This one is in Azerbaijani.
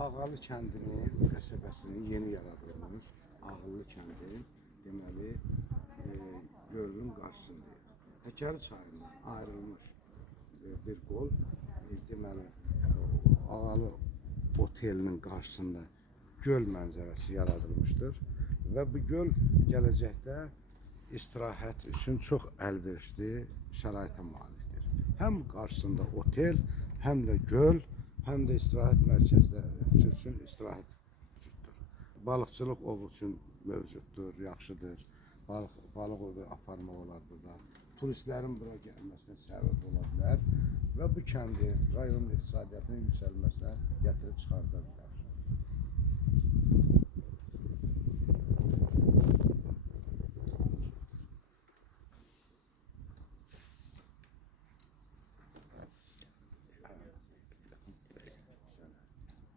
Ağalı kəndinin qəsəbəsinin yeni yaradılmış Ağıllı kəndi deməli gölün qarşısındayıq. Həkəri çayından ayrılmış bir qol deməli Ağalı otelinin qarşısında göl mənzərəsi yaradılmışdır və bu göl gələcəkdə istirahət üçün çox əlverişli şəraitə malikdir. Həm qarşısında otel, həm də göl, həm də istirahət mərkəzləri üçün istirahət mövcuddur. Balıqçılıq ov üçün mövcuddur, yaxşıdır. Balıq ovu aparmaq olar burada. Turistlərin bura gəlməsinə səbəb ola bilər və bu kəndi rayonun iqtisadiyyatının yüksəlməsinə gətirib çıxarda bilər.